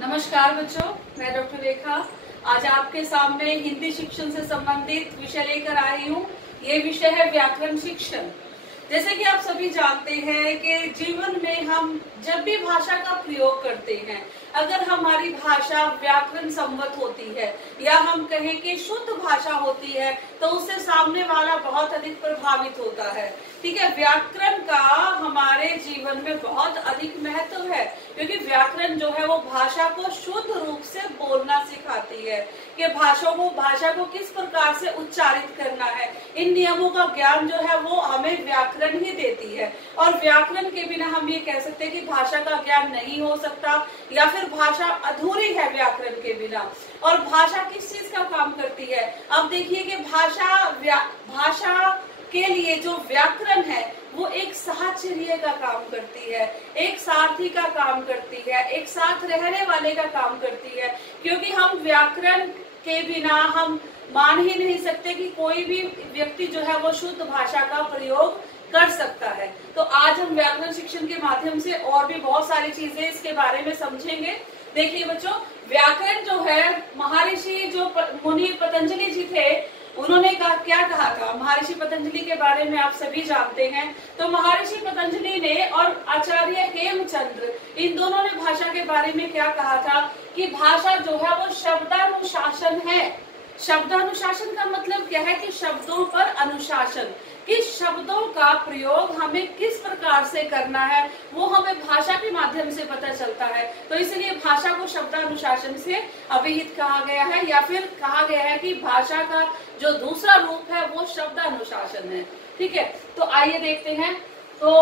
नमस्कार बच्चों, मैं डॉक्टर रेखा आज आपके सामने हिंदी शिक्षण से संबंधित विषय लेकर आई हूँ। ये विषय है व्याकरण शिक्षण। जैसे कि आप सभी जानते हैं कि जीवन में हम जब भी भाषा का प्रयोग करते हैं, अगर हमारी भाषा व्याकरण सम्मत होती है या हम कहें कि शुद्ध भाषा होती है तो उससे सामने वाला बहुत अधिक प्रभावित होता है। ठीक है, व्याकरण का हमारे जीवन में बहुत अधिक महत्व है क्योंकि व्याकरण जो है वो भाषा को शुद्ध रूप से बोलना सिखाती है कि भाषा को किस प्रकार से उच्चारित करना है। इन नियमों का ज्ञान जो है वो हमें व्याकरण ही देती है और व्याकरण के बिना हम ये कह सकते हैं कि भाषा का ज्ञान नहीं हो सकता या फिर भाषा अधूरी है व्याकरण के बिना। और भाषा किस चीज का काम करती है? अब देखिए कि भाषा के लिए जो व्याकरण है वो एक साहचर्य का काम करती है, एक सारथी का काम करती है, एक साथ रहने वाले का काम करती है, क्योंकि हम व्याकरण के बिना हम मान ही नहीं सकते कि कोई भी व्यक्ति जो है वो शुद्ध भाषा का प्रयोग कर सकता है। तो आज हम व्याकरण शिक्षण के माध्यम से और भी बहुत सारी चीजें इसके बारे में समझेंगे। देखिए बच्चों, व्याकरण जो है महर्षि जो मुनि पतंजलि जी थे उन्होंने क्या कहा था। महर्षि पतंजलि के बारे में आप सभी जानते हैं। तो महर्षि पतंजलि ने और आचार्य हेमचंद्र इन दोनों ने भाषा के बारे में क्या कहा था कि भाषा जो है वो शब्दानुशासन है। शब्दानुशासन का मतलब क्या है कि शब्दों पर अनुशासन, किस शब्दों का प्रयोग हमें किस प्रकार से करना है वो हमें भाषा के माध्यम से पता चलता है। तो इसलिए भाषा को शब्दानुशासन से अभिहित कहा गया है या फिर कहा गया है कि भाषा का जो दूसरा रूप है वो शब्दानुशासन है। ठीक है, तो आइए देखते हैं। तो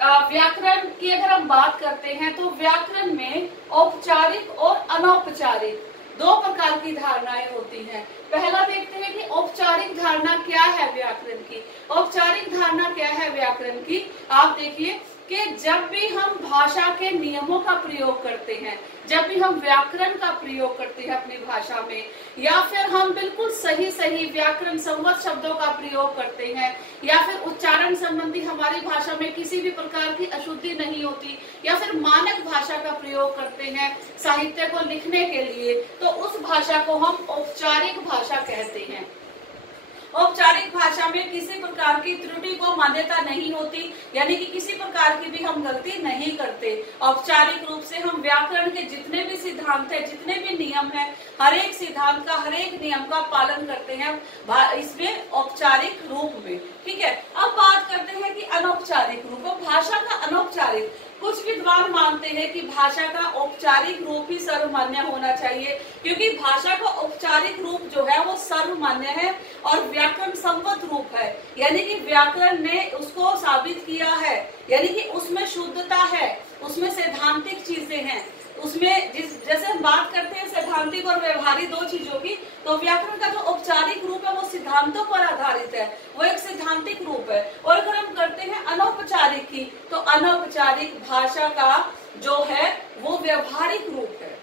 व्याकरण की अगर हम बात करते हैं तो व्याकरण में औपचारिक और अनौपचारिक दो प्रकार की धारणाएं होती हैं। पहला देखते हैं कि औपचारिक धारणा क्या है व्याकरण की। औपचारिक धारणा क्या है व्याकरण की? आप देखिए कि जब भी हम भाषा के नियमों का प्रयोग करते हैं, जब भी हम व्याकरण का प्रयोग करते हैं अपनी भाषा में, या फिर हम बिल्कुल सही व्याकरण सम्मत शब्दों का प्रयोग करते हैं, या फिर उच्चारण संबंधी हमारी भाषा में किसी भी प्रकार की अशुद्धि नहीं होती, या फिर मानक भाषा का प्रयोग करते हैं साहित्य को लिखने के लिए, तो उस भाषा को हम औपचारिक भाषा कहते हैं। औपचारिक भाषा में किसी प्रकार की त्रुटि को मान्यता नहीं होती, यानी कि किसी प्रकार की भी हम गलती नहीं करते। औपचारिक रूप से हम व्याकरण के जितने भी सिद्धांत है, जितने भी नियम है, हर एक सिद्धांत का, हर एक नियम का पालन करते हैं इसमें औपचारिक रूप में। ठीक है, अब बात करते हैं कि अनौपचारिक रूप। भाषा का अनौपचारिक, कुछ विद्वान मानते हैं कि भाषा का औपचारिक रूप ही सर्वमान्य होना चाहिए क्योंकि भाषा का औपचारिक रूप जो है वो सर्वमान्य है और व्याकरण सम्मत रूप है, यानी कि व्याकरण ने उसको साबित किया है, यानी कि उसमें शुद्धता है, उसमें सैद्धांतिक चीजें हैं, उसमें जैसे हम बात करते हैं सैद्धांतिक और व्यवहारिक दो चीजों की, तो व्याकरण का जो औपचारिक रूप है वो सिद्धांतों पर आधारित है, वो एक सैद्धांतिक रूप है। और अगर हम करते हैं अनौपचारिक की, तो अनौपचारिक भाषा का जो है वो व्यवहारिक रूप है।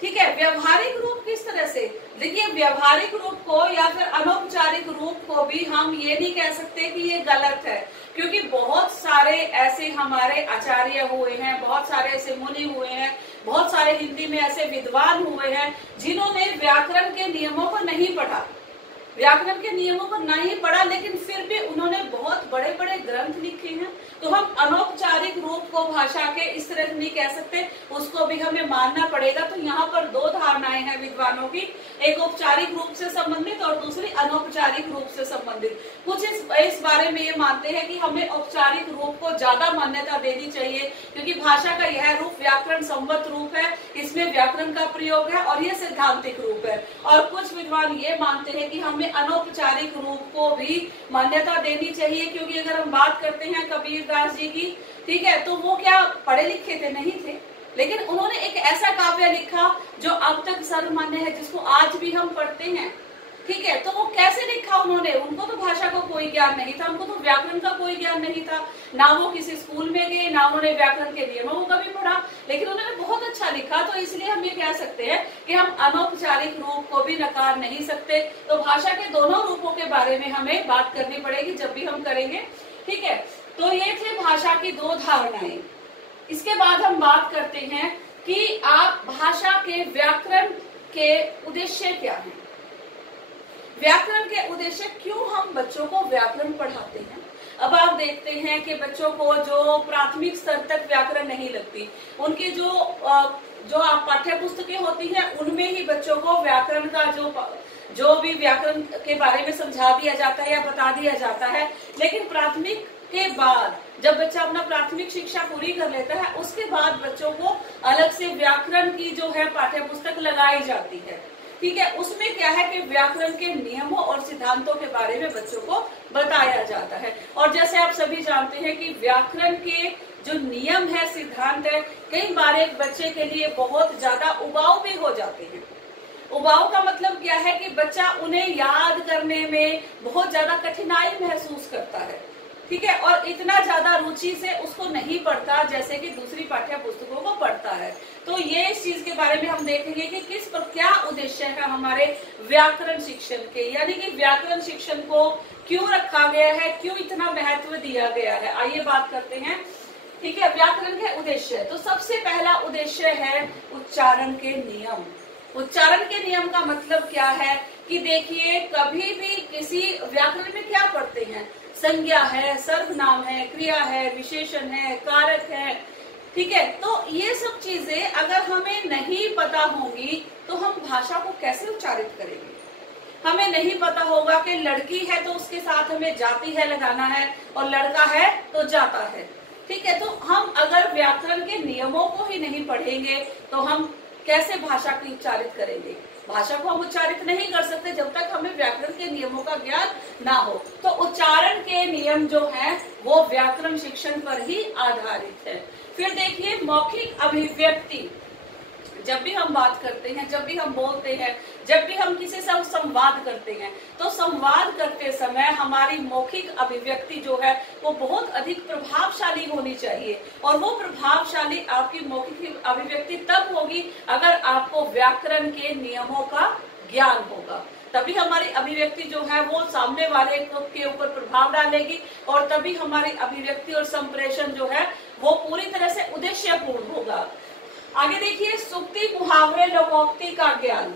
ठीक है, व्यवहारिक रूप किस तरह से? देखिए, व्यवहारिक रूप को या फिर अनौपचारिक रूप को भी हम ये नहीं कह सकते कि ये गलत है, क्योंकि बहुत सारे ऐसे हमारे आचार्य हुए हैं, बहुत सारे ऐसे मुनि हुए हैं, बहुत सारे हिंदी में ऐसे विद्वान हुए हैं जिन्होंने व्याकरण के नियमों को नहीं पढ़ा, व्याकरण के नियमों को नहीं पढ़ा, लेकिन फिर भी उन्होंने बहुत बड़े बड़े ग्रंथ लिखे हैं। तो हम अनौपचारिक रूप को भाषा के इस तरह नहीं कह सकते, उसको भी हमें मानना पड़ेगा। तो यहाँ पर दो धारणाएं हैं विद्वानों की, एक औपचारिक रूप से संबंधित और दूसरी अनौपचारिक रूप से संबंधित। कुछ इस बारे में ये मानते हैं कि हमें औपचारिक रूप को ज्यादा मान्यता देनी चाहिए क्योंकि भाषा का यह रूप व्याकरण सम्मत रूप है, इसमें व्याकरण का प्रयोग है और ये सैद्धांतिक रूप है। और कुछ विद्वान ये मानते हैं कि हमें अनौपचारिक रूप को भी मान्यता देनी चाहिए क्योंकि अगर हम बात करते हैं कबीरदास जी की, ठीक है, तो वो क्या पढ़े लिखे थे? नहीं थे, लेकिन उन्होंने एक ऐसा काव्य लिखा जो अब तक सर्वमान्य है, जिसको आज भी हम पढ़ते हैं। ठीक है, तो वो कैसे लिखा उन्होंने? उनको तो भाषा का कोई ज्ञान नहीं था, उनको तो व्याकरण का कोई ज्ञान नहीं था, ना वो किसी स्कूल में गए, ना उन्होंने व्याकरण के नियमों को कभी पढ़ा, लेकिन उन्होंने बहुत अच्छा लिखा। तो इसलिए हम ये कह सकते हैं कि हम अनौपचारिक रूप को भी नकार नहीं सकते। तो भाषा के दोनों रूपों के बारे में हमें बात करनी पड़ेगी जब भी हम करेंगे। ठीक है, तो ये थे भाषा की दो धारणाएं। इसके बाद हम बात करते हैं कि आप भाषा के व्याकरण के उद्देश्य क्या है। व्याकरण के उद्देश्य, क्यों हम बच्चों को व्याकरण पढ़ाते हैं। अब आप देखते हैं कि बच्चों को जो प्राथमिक स्तर तक व्याकरण नहीं लगती, उनके जो आप पाठ्य पुस्तकें होती हैं उनमें ही बच्चों को व्याकरण का जो भी व्याकरण के बारे में समझा दिया जाता है या बता दिया जाता है। लेकिन प्राथमिक के बाद जब बच्चा अपना प्राथमिक शिक्षा पूरी कर लेता है, उसके बाद बच्चों को अलग से व्याकरण की जो है पाठ्य पुस्तक लगाई जाती है। ठीक है, उसमें क्या है कि व्याकरण के नियमों और सिद्धांतों के बारे में बच्चों को बताया जाता है। और जैसे आप सभी जानते हैं कि व्याकरण के जो नियम है, सिद्धांत है, कई बार एक बच्चे के लिए बहुत ज्यादा उबाऊ भी हो जाते हैं। उबाऊ का मतलब क्या है कि बच्चा उन्हें याद करने में बहुत ज्यादा कठिनाई महसूस करता है। ठीक है, और इतना ज्यादा रुचि से उसको नहीं पढ़ता जैसे कि दूसरी पाठ्य पुस्तकों को पढ़ता है। तो ये इस चीज के बारे में हम देखेंगे कि किस पर क्या उद्देश्य है हमारे व्याकरण शिक्षण के, यानी कि व्याकरण शिक्षण को क्यों रखा गया है, क्यों इतना महत्व दिया गया है। आइए बात करते हैं। ठीक है, व्याकरण के उद्देश्य, तो सबसे पहला उद्देश्य है उच्चारण के नियम। उच्चारण के नियम का मतलब क्या है कि देखिए, कभी भी किसी व्याकरण में क्या पढ़ते हैं, संज्ञा है, सर्वनाम है, क्रिया है, विशेषण है, कारक है। ठीक है, तो ये सब चीजें अगर हमें नहीं पता होंगी तो हम भाषा को कैसे उच्चारित करेंगे। हमें नहीं पता होगा कि लड़की है तो उसके साथ हमें जाती है लगाना है और लड़का है तो जाता है। ठीक है, तो हम अगर व्याकरण के नियमों को ही नहीं पढ़ेंगे तो हम कैसे भाषा की उच्चारित करेंगे। भाषा को हम उच्चारित नहीं कर सकते जब तक हमें व्याकरण के नियमों का ज्ञान ना हो। तो उच्चारण के नियम जो हैं वो व्याकरण शिक्षण पर ही आधारित है। फिर देखिए, मौखिक अभिव्यक्ति, जब भी हम बात करते हैं, जब भी हम बोलते हैं, जब भी हम किसी से संवाद करते हैं, तो संवाद करते समय हमारी मौखिक अभिव्यक्ति जो है वो बहुत अधिक प्रभावशाली होनी चाहिए। और वो प्रभावशाली आपकी मौखिक अभिव्यक्ति तब होगी अगर आपको व्याकरण के नियमों का ज्ञान होगा। तभी हमारी अभिव्यक्ति जो है वो सामने वाले के ऊपर प्रभाव डालेगी और तभी हमारी अभिव्यक्ति और संप्रेषण जो है वो पूरी तरह से उद्देश्यपूर्ण होगा। आगे देखिए, सूक्ति, मुहावरे, लोकोक्ति का ज्ञान।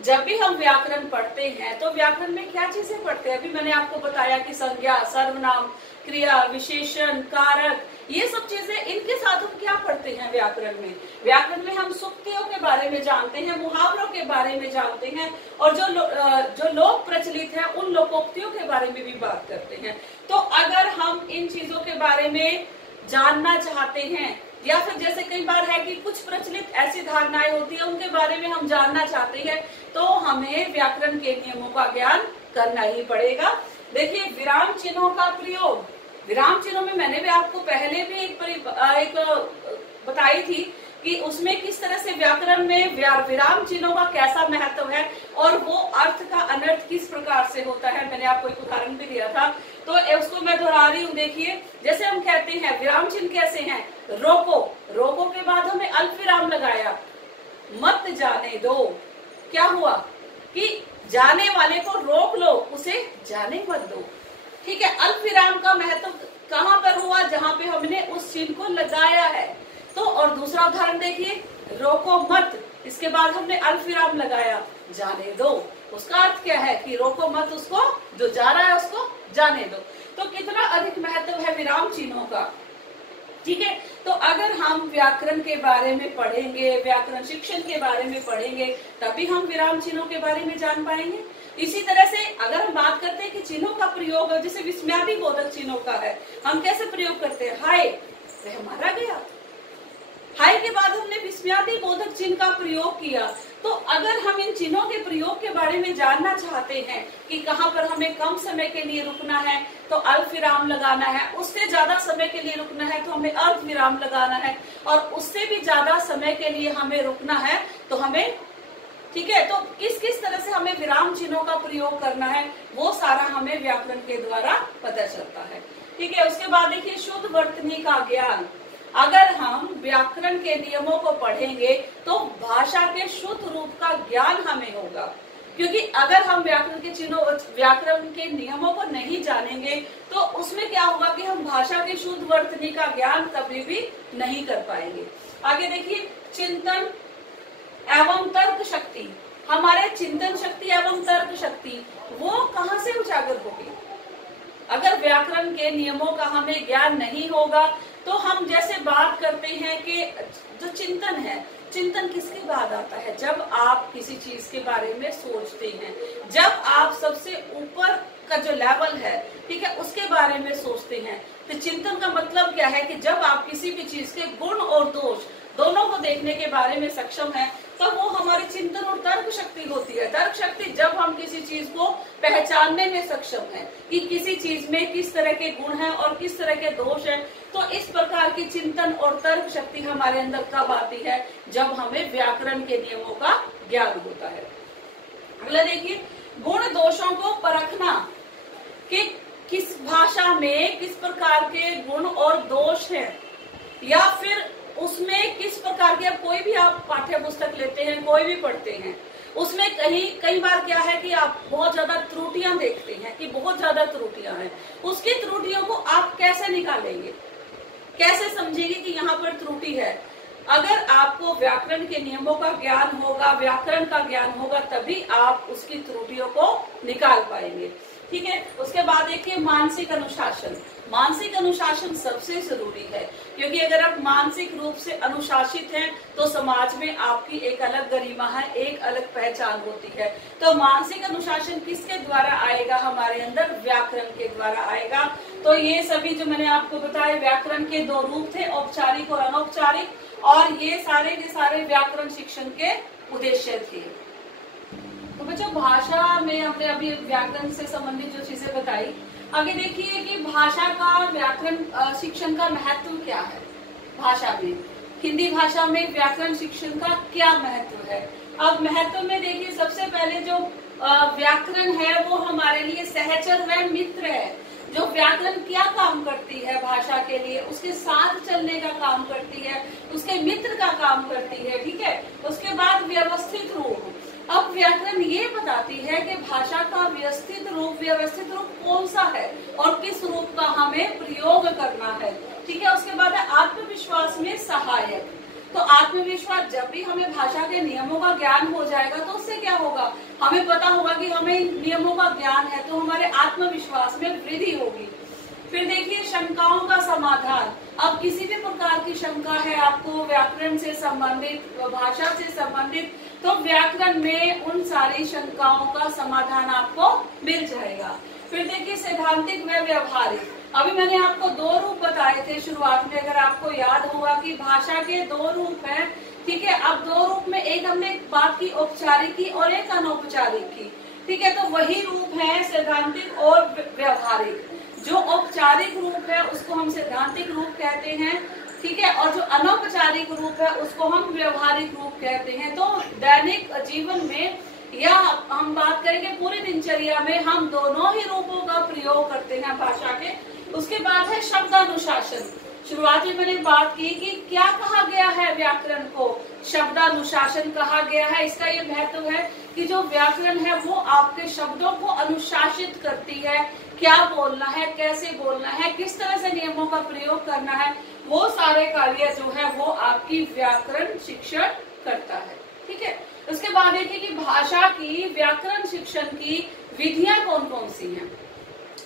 जब भी हम व्याकरण पढ़ते हैं तो व्याकरण में क्या चीजें पढ़ते हैं, अभी मैंने आपको बताया कि संज्ञा, सर्वनाम, क्रिया, विशेषण, कारक, ये सब चीजें, इनके साथ हम क्या पढ़ते हैं व्याकरण में। व्याकरण में हम सूक्तियों के बारे में जानते हैं, मुहावरों के बारे में जानते हैं और जो लोक प्रचलित है उन लोकोक्तियों के बारे में भी बात करते हैं। तो अगर हम इन चीजों के बारे में जानना चाहते हैं या फिर जैसे कई बार है कि कुछ प्रचलित ऐसी धारणाएं होती है उनके बारे में हम जानना चाहते हैं, तो हमें व्याकरण के नियमों का ज्ञान करना ही पड़ेगा। देखिए, विराम चिन्हों का प्रयोग। विराम चिन्हों में मैंने भी आपको पहले भी एक बताई थी कि उसमें किस तरह से व्याकरण में विराम चिन्हों का कैसा महत्व है और वो अर्थ का अनर्थ किस प्रकार से होता है। मैंने आपको एक उदाहरण भी दिया था, तो उसको मैं दोहरा रही हूँ। देखिए, जैसे हम कहते हैं विराम चिन्ह कैसे हैं, रोको, रोको के बाद हमने अल्प विराम लगाया, मत जाने दो, क्या हुआ कि जाने वाले को रोक लो, उसे जाने मत दो। ठीक है, अल्प विराम का महत्व कहाँ पर हुआ, जहाँ पे हमने उस चिन्ह को लगाया है। तो और दूसरा उदाहरण देखिए, रोको मत, इसके बाद हमने अल्प विराम लगाया, जाने दो। उसका अर्थ क्या है कि रोको मत, उसको जो जा रहा है उसको जाने दो। तो कितना अधिक महत्व है विराम चिन्हों का। ठीक है, तो अगर हम व्याकरण के बारे में पढ़ेंगे, व्याकरण शिक्षण के बारे में पढ़ेंगे, तभी हम विराम चिन्हों के बारे में जान पाएंगे। इसी तरह से अगर हम बात करते हैं कि चिन्हों का प्रयोग, जैसे विस्मयादि बोधक चिन्हों का है, हम कैसे प्रयोग करते हैं, हाय वह मारा गया, हाय के बाद हमने विस्मयादि बोधक चिन्ह का प्रयोग किया। तो अगर हम इन चिन्हों के प्रयोग के बारे में जानना चाहते हैं कि कहाँ पर हमें कम समय के लिए रुकना है तो अल्प विराम लगाना है, उससे ज्यादा समय के लिए रुकना है तो हमें अर्ध विराम लगाना है, और उससे भी ज्यादा समय के लिए हमें रुकना है तो हमें, ठीक है, तो किस किस तरह से हमें विराम चिन्हों का प्रयोग करना है वो सारा हमें व्याकरण के द्वारा पता चलता है। ठीक है, उसके बाद देखिए, शुद्ध वर्तनी का ज्ञान। अगर हम व्याकरण के नियमों को पढ़ेंगे तो भाषा के शुद्ध रूप का ज्ञान हमें होगा, क्योंकि अगर हम व्याकरण के नियमों को नहीं जानेंगे तो उसमें क्या होगा कि हम भाषा की शुद्ध वर्तनी का ज्ञान कभी भी नहीं कर पाएंगे। आगे देखिए, चिंतन एवं तर्क शक्ति। हमारे चिंतन शक्ति एवं तर्क शक्ति वो कहाँ से उजागर होगी? अगर व्याकरण के नियमों का हमें ज्ञान नहीं होगा तो हम जैसे बात करते हैं कि जो चिंतन है, चिंतन किसके बाद आता है? जब आप किसी चीज के बारे में सोचते हैं, जब आप सबसे ऊपर का जो लेवल है, ठीक है, उसके बारे में सोचते हैं। तो चिंतन का मतलब क्या है कि जब आप किसी भी चीज के गुण और दोष दोनों को देखने के बारे में सक्षम है, तब वो हमारी चिंतन और तर्क शक्ति होती है। तर्क शक्ति जब हम किसी चीज को पहचानने में सक्षम है कि किसी चीज में किस तरह के गुण हैं और किस तरह के दोष हैं, तो इस प्रकार की चिंतन और तर्क शक्ति हमारे अंदर कब आती है? जब हमें व्याकरण के नियमों का ज्ञान होता है। अगला देखिए, गुण दोषों को परखना कि किस भाषा में किस प्रकार के गुण और दोष हैं, या फिर उसमें किस प्रकार के, कोई भी आप पाठ्य पुस्तक लेते हैं, कोई भी पढ़ते हैं, उसमें कई बार क्या है कि आप बहुत ज्यादा त्रुटियां देखते हैं कि बहुत ज्यादा त्रुटियां हैं। उसकी त्रुटियों को आप कैसे निकालेंगे, कैसे समझेंगे कि यहाँ पर त्रुटि है? अगर आपको व्याकरण के नियमों का ज्ञान होगा, व्याकरण का ज्ञान होगा, तभी आप उसकी त्रुटियों को निकाल पाएंगे। ठीक है। उसके बाद देखिए, मानसिक अनुशासन। मानसिक अनुशासन सबसे जरूरी है, क्योंकि अगर आप मानसिक रूप से अनुशासित हैं तो समाज में आपकी एक अलग गरिमा है, एक अलग पहचान होती है। तो मानसिक अनुशासन किसके द्वारा आएगा? हमारे अंदर व्याकरण के द्वारा आएगा। तो ये सभी जो मैंने आपको बताया, व्याकरण के दो रूप थे, औपचारिक और अनौपचारिक, और ये सारे व्याकरण शिक्षण के उद्देश्य थे। तो बच्चों, भाषा में हमने अभी व्याकरण से संबंधित जो चीजें बताई। आगे देखिए कि भाषा का व्याकरण शिक्षण का महत्व क्या है। भाषा में, हिंदी भाषा में व्याकरण शिक्षण का क्या महत्व है? अब महत्व में देखिए, सबसे पहले जो व्याकरण है वो हमारे लिए सहचर व मित्र है। जो व्याकरण क्या काम करती है भाषा के लिए, उसके साथ चलने का काम करती है, उसके मित्र का काम करती है। ठीक है। उसके बाद व्यवस्थित रूप। अब व्याकरण ये बताती है कि भाषा का व्यवस्थित रूप कौन सा है और किस रूप का हमें प्रयोग करना है। ठीक है। उसके बाद है आत्मविश्वास में सहायक। तो आत्मविश्वास, जब भी हमें भाषा के नियमों का ज्ञान हो जाएगा तो उससे क्या होगा, हमें पता होगा कि हमें नियमों का ज्ञान है, तो हमारे आत्मविश्वास में वृद्धि होगी। फिर देखिए, शंकाओं का समाधान। अब किसी भी प्रकार की शंका है आपको व्याकरण से संबंधित, भाषा से संबंधित, तो व्याकरण में उन सारी शंकाओं का समाधान आपको मिल जाएगा। फिर देखिए, सैद्धांतिक व व्यवहारिक। अभी मैंने आपको दो रूप बताए थे शुरुआत में, अगर आपको याद होगा कि भाषा के दो रूप हैं। ठीक है। अब दो रूप में एक हमने बात की औपचारिक की और एक अनौपचारिक की। ठीक है। तो वही रूप है सैद्धांतिक और व्यवहारिक। जो औपचारिक रूप है उसको हम सैद्धांतिक रूप कहते हैं। ठीक है। और जो अनौपचारिक रूप है उसको हम व्यवहारिक रूप कहते हैं। तो दैनिक जीवन में, या हम बात करेंगे पूरी दिनचर्या में, हम दोनों ही रूपों का प्रयोग करते हैं भाषा के। उसके बाद है शब्दानुशासन। शुरुआत में मैंने बात की कि क्या कहा गया है व्याकरण को, शब्दानुशासन कहा गया है। इसका ये महत्व है कि जो व्याकरण है वो आपके शब्दों को अनुशासित करती है। क्या बोलना है, कैसे बोलना है, किस तरह से नियमों का प्रयोग करना है, वो सारे कार्य जो है वो आपकी व्याकरण शिक्षण करता है। ठीक है। उसके बाद देखिए कि भाषा की व्याकरण शिक्षण की विधियां कौन कौन सी हैं।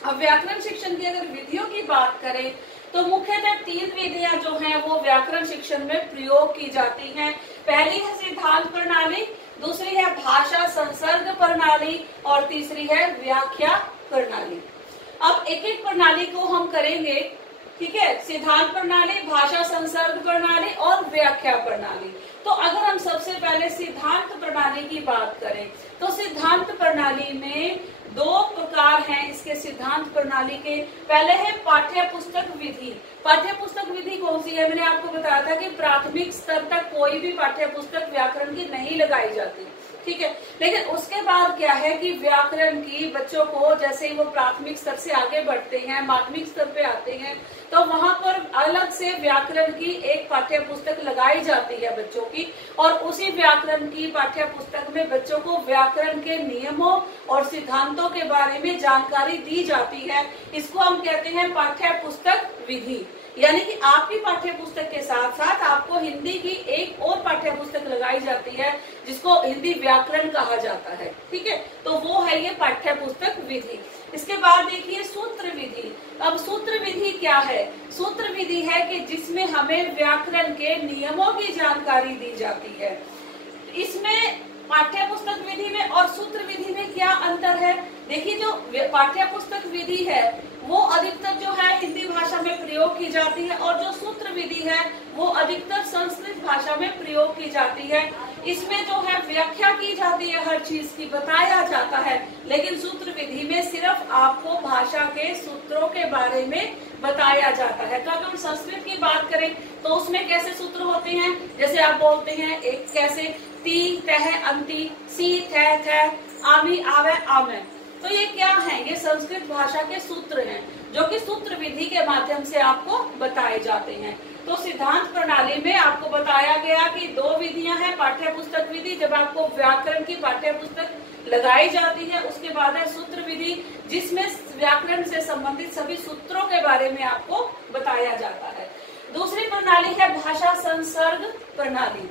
अब व्याकरण शिक्षण की अगर विधियों की बात करें तो मुख्यतः 3 विधियां जो हैं वो व्याकरण शिक्षण में प्रयोग की जाती हैं। पहली है सिद्धांत प्रणाली, दूसरी है भाषा संसर्ग प्रणाली, और तीसरी है व्याख्या प्रणाली। अब एक एक प्रणाली को हम करेंगे। ठीक है। सिद्धांत प्रणाली, भाषा संसर्ग प्रणाली और व्याख्या प्रणाली। तो अगर हम सबसे पहले सिद्धांत प्रणाली की बात करें तो सिद्धांत प्रणाली में 2 प्रकार हैं इसके सिद्धांत प्रणाली के। पहले है पाठ्य पुस्तक विधि। पाठ्य पुस्तक विधि कौन सी है? मैंने आपको बताया था कि प्राथमिक स्तर तक कोई भी पाठ्य पुस्तक व्याकरण की नहीं लगाई जाती। ठीक है। लेकिन उसके बाद क्या है कि व्याकरण की बच्चों को जैसे ही वो प्राथमिक स्तर से आगे बढ़ते हैं, माध्यमिक स्तर पे आते हैं, तो वहां पर अलग से व्याकरण की एक पाठ्य पुस्तक लगाई जाती है बच्चों की, और उसी व्याकरण की पाठ्य पुस्तक में बच्चों को व्याकरण के नियमों और सिद्धांतों के बारे में जानकारी दी जाती है। इसको हम कहते हैं पाठ्य पुस्तक विधि। यानी कि आपकी पाठ्य पुस्तक के साथ साथ आपको हिंदी की एक और पाठ्य पुस्तक लगाई जाती है जिसको हिंदी व्याकरण कहा जाता है, ठीक है। तो वो है ये पाठ्य पुस्तक विधि। इसके बाद देखिए सूत्र विधि। अब सूत्र विधि क्या है? सूत्र विधि है कि जिसमें हमें व्याकरण के नियमों की जानकारी दी जाती है। इसमें पाठ्य पुस्तक विधि में और सूत्र विधि में क्या अंतर है? देखिए, जो पाठ्य पुस्तक विधि है वो अधिकतर जो है हिंदी भाषा में प्रयोग की जाती है, और जो सूत्र विधि है वो अधिकतर संस्कृत भाषा में प्रयोग की जाती है। इसमें जो है व्याख्या की जाती है, हर चीज की बताया जाता है, लेकिन सूत्र विधि में सिर्फ आपको भाषा के सूत्रों के बारे में बताया जाता है। तो अगर हम संस्कृत की बात करें तो उसमें कैसे सूत्र होते हैं? जैसे आप बोलते हैं एक कैसे, ती तह अंति, सी थ थ, आमी आवे आमे। तो ये क्या है? ये संस्कृत भाषा के सूत्र हैं जो कि सूत्र विधि के माध्यम से आपको बताए जाते हैं। तो सिद्धांत प्रणाली में आपको बताया गया कि दो विधियां हैं। पाठ्य पुस्तक विधि जब आपको व्याकरण की पाठ्य पुस्तक लगाई जाती है, उसके बाद है सूत्र विधि जिसमें व्याकरण से संबंधित सभी सूत्रों के बारे में आपको बताया जाता है। दूसरी प्रणाली है भाषा संसर्ग प्रणाली।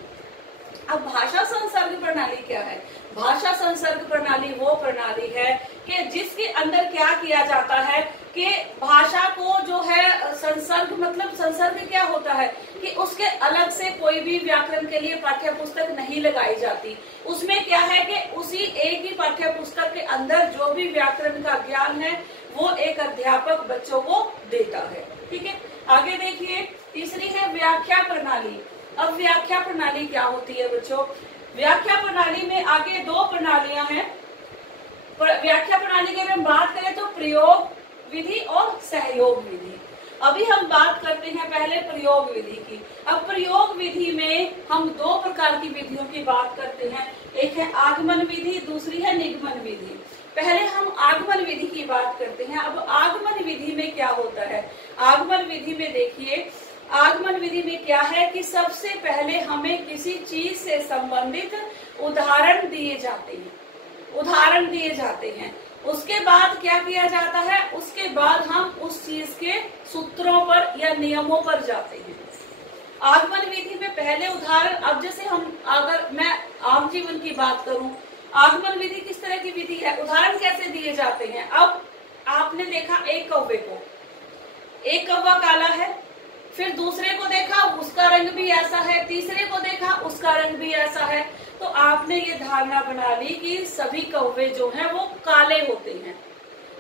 अब भाषा संसर्ग प्रणाली क्या है? भाषा संसर्ग प्रणाली वो प्रणाली है कि जिसके अंदर क्या किया जाता है कि भाषा को जो है संसर्ग, मतलब संसर्ग क्या होता है कि उसके अलग से कोई भी व्याकरण के लिए पाठ्य पुस्तक नहीं लगाई जाती। उसमें क्या है कि उसी एक ही पाठ्य पुस्तक के अंदर जो भी व्याकरण का ज्ञान है वो एक अध्यापक बच्चों को देता है, ठीक है। आगे देखिए, तीसरी है व्याख्या प्रणाली। अब व्याख्या प्रणाली क्या होती है बच्चों? व्याख्या प्रणाली में आगे दो प्रणालियां हैं। व्याख्या प्रणाली की अगर हम बात करें तो प्रयोग विधि और सहयोग विधि। अभी हम बात करते हैं पहले प्रयोग विधि की। अब प्रयोग विधि में हम दो प्रकार की विधियों की बात करते हैं, एक है आगमन विधि, दूसरी है निगमन विधि। पहले हम आगमन विधि की बात करते हैं। अब आगमन विधि में क्या होता है? आगमन विधि में देखिए, आगमन विधि में क्या है कि सबसे पहले हमें किसी चीज से संबंधित उदाहरण दिए जाते हैं, उदाहरण दिए जाते हैं। उसके बाद क्या किया जाता है? उसके बाद हम उस चीज के सूत्रों पर या नियमों पर जाते हैं। आगमन विधि में पहले उदाहरण, अब जैसे हम, अगर मैं आम जीवन की बात करूं, आगमन विधि किस तरह की विधि है? उदाहरण कैसे दिए जाते हैं? अब आपने देखा एक कौवे को, एक कौवा काला है, फिर दूसरे को देखा उसका रंग भी ऐसा है, तीसरे को देखा उसका रंग भी ऐसा है, तो आपने ये धारणा बना ली कि सभी कौवे जो हैं वो काले होते हैं।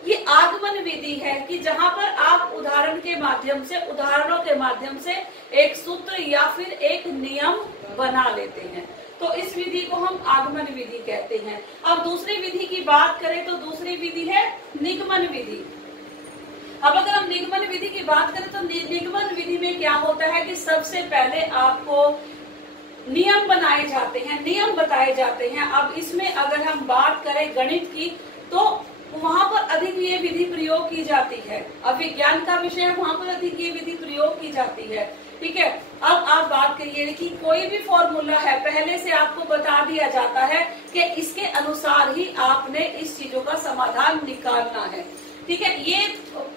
ये आगमन विधि है कि जहां पर आप उदाहरण के माध्यम से, उदाहरणों के माध्यम से एक सूत्र या फिर एक नियम बना लेते हैं। तो इस विधि को हम आगमन विधि कहते हैं। अब दूसरी विधि की बात करें तो दूसरी विधि है निगमन विधि। अब अगर हम निगमन विधि की बात करें तो निगमन विधि में क्या होता है कि सबसे पहले आपको नियम बनाए जाते हैं, नियम बताए जाते हैं। अब इसमें अगर हम बात करें गणित की तो वहां पर अधिक ये विधि प्रयोग की जाती है। अब विज्ञान का विषय है, वहां पर अधिक ये विधि प्रयोग की जाती है, ठीक है। अब आप बात करिए कि कोई भी फॉर्मूला है, पहले से आपको बता दिया जाता है कि इसके अनुसार ही आपने इस चीजों का समाधान निकालना है, ठीक है। ये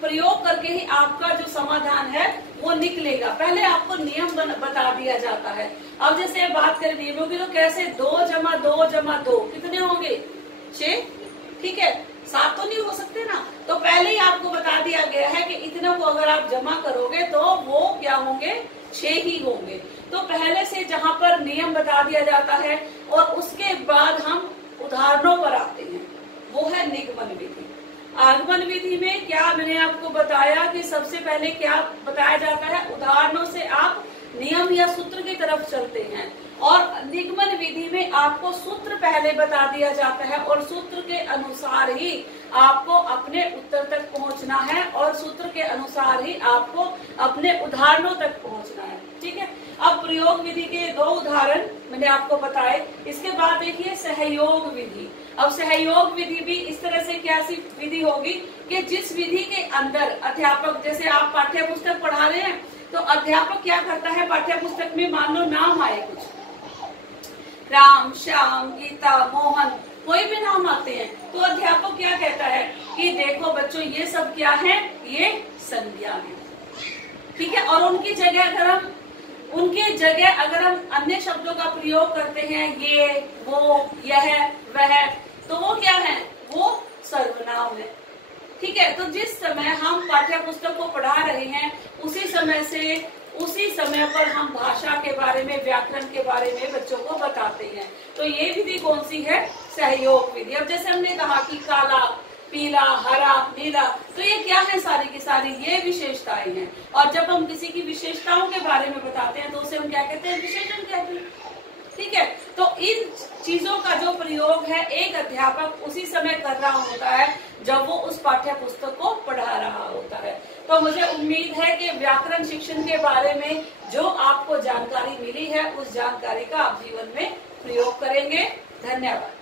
प्रयोग करके ही आपका जो समाधान है वो निकलेगा। पहले आपको नियम बता दिया जाता है। अब जैसे बात करें नियमों की तो कैसे 2 जमा 2 जमा 2 कितने होंगे? 6, ठीक है। 7 तो नहीं हो सकते ना, तो पहले ही आपको बता दिया गया है कि इतने को अगर आप जमा करोगे तो वो क्या होंगे? 6 ही होंगे। तो पहले से जहां पर नियम बता दिया जाता है और उसके बाद हम उदाहरणों पर आते हैं, वो है निगमन विधि। आगमन विधि में क्या मैंने आपको बताया कि सबसे पहले क्या बताया जाता है? उदाहरणों से आप नियम या सूत्र की तरफ चलते हैं। और निगमन विधि में आपको सूत्र पहले बता दिया जाता है और सूत्र के अनुसार ही आपको अपने उत्तर तक पहुंचना है और सूत्र के अनुसार ही आपको अपने उदाहरणों तक पहुंचना है। ठीक है, अब प्रयोग विधि के 2 उदाहरण मैंने आपको बताए। इसके बाद देखिए सहयोग विधि। अब सहयोग विधि भी इस तरह से कैसी विधि होगी कि जिस विधि के अंदर अध्यापक, जैसे आप पाठ्य पुस्तक पढ़ा रहे हैं तो अध्यापक क्या करता है, पाठ्य पुस्तक में मान लो नाम आए कुछ, राम, श्याम, गीता, मोहन, कोई भी नाम आते हैं तो अध्यापक क्या कहता है कि देखो बच्चों ये सब क्या है, ये संज्ञा है। ठीक है, और उनकी जगह अगर हम अन्य शब्दों का प्रयोग करते हैं, ये, वो, यह, वह, तो वो क्या है, वो सर्वनाम है। ठीक है, तो जिस समय हम पाठ्य पुस्तक को पढ़ा रहे हैं उसी समय पर हम भाषा के बारे में, व्याकरण के बारे में बच्चों को बताते हैं। तो ये विधि कौन सी है, सहयोग विधि। अब जैसे हमने कहा कि काला, पीला, हरा, नीला, तो ये क्या है, सारी की सारी ये विशेषताएं हैं। और जब हम किसी की विशेषताओं के बारे में बताते हैं तो उसे हम क्या कहते हैं, विशेषण कहते हैं। ठीक है, तो इन चीजों का जो प्रयोग है एक अध्यापक उसी समय कर रहा होता है जब वो उस पाठ्य पुस्तक को पढ़ा रहा होता है। तो मुझे उम्मीद है कि व्याकरण शिक्षण के बारे में जो आपको जानकारी मिली है उस जानकारी का आप जीवन में प्रयोग करेंगे। धन्यवाद।